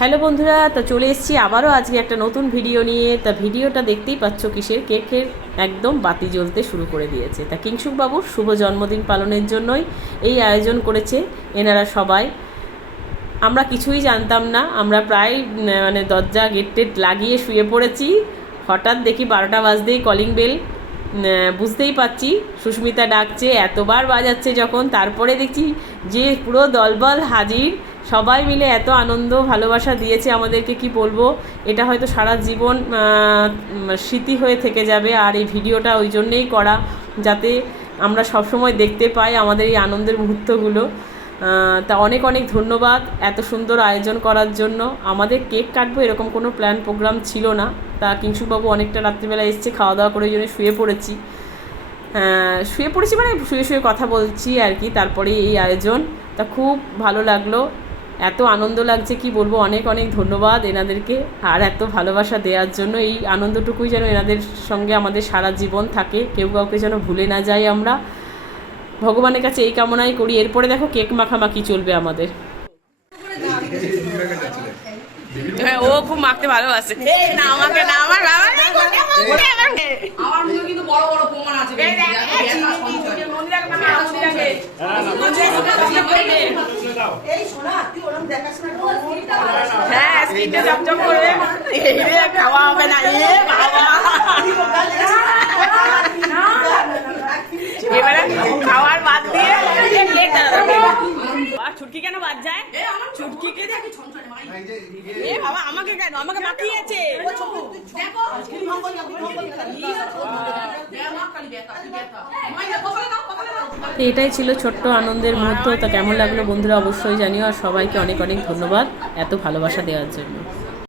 Hello বন্ধুরা, তো চলে এসেছি আবারও আজকে একটা নতুন ভিডিও নিয়ে। তা ভিডিওটা দেখতেই পাচ্ছ কিসের, কেকের একদম বাতি জ্বলতে শুরু করে দিয়েছে। তা কিংশুক বাবুর শুভ জন্মদিন পালনের জন্যই এই আয়োজন করেছে এনারা সবাই। আমরা কিছুই জানতাম না, আমরা প্রায় দরজা গেট টেট লাগিয়ে শুয়ে পড়েছি। হঠাৎ দেখি 12টা বাজতেই কলিং বেল, বুঝতেই পারছি সুস্মিতা ডাকছে, এতবার বাজাচ্ছে যখন, তারপরে দেখছি যে পুরো দলবল হাজির। সবাই মিলে এত আনন্দ ভালোবাসা দিয়েছে আমাদেরকে, কি বলবো। এটা হয়তো সারা জীবন স্মৃতি হয়ে থেকে যাবে। আর এই ভিডিওটা ওই জন্যেই করা, যাতে আমরা সবসময় দেখতে পাই আমাদের এই আনন্দের মুহূর্তগুলো। তা অনেক অনেক ধন্যবাদ এত সুন্দর আয়োজন করার জন্য। আমাদের কেক কাটবো এরকম কোনো প্ল্যান প্রোগ্রাম ছিল না। তা কিংশুকবাবু অনেকটা রাত্রিবেলা এসছে, খাওয়া দাওয়া করে ওই জন্য শুয়ে পড়েছি মানে শুয়ে শুয়ে কথা বলছি আর কি। তারপরে এই আয়োজন, তা খুব ভালো লাগলো, এত আনন্দ লাগছে কি বলবো। অনেক অনেক ধন্যবাদ এনাদেরকে, আর এত ভালোবাসা দেওয়ার জন্য। এই আনন্দটুকুই যেন এনাদের সঙ্গে আমাদের সারা জীবন থাকে, কেউ কাউকে যেন ভুলে না যাই আমরা। ভগবানের কাছে এই কামনাই করি। এরপরে দেখো কেক মাখামাখি চলবে আমাদের। হ্যাঁ, ও খুব মাখতে ভালোবাসে। না আমাকে না, আমার বাবা আমার কিন্তু বড় বড় প্রমাণ আছে। হ্যাঁ, স্কিনটা চকচক করবে, খাওয়া হবে না। এবারে খাওয়ার বাদ দিয়ে ছুটকি কেন বাদ যায়? ছুটকিকে দেখি এ বাবা, আমাকে কেন, আমাকে মাখিয়েছে। এটাই ছিল ছোট্ট আনন্দের মুহূর্ত। তা কেমন লাগলো বন্ধুরা অবশ্যই জানিও, আর সবাইকে অনেক অনেক ধন্যবাদ এত ভালোবাসা দেওয়ার জন্য।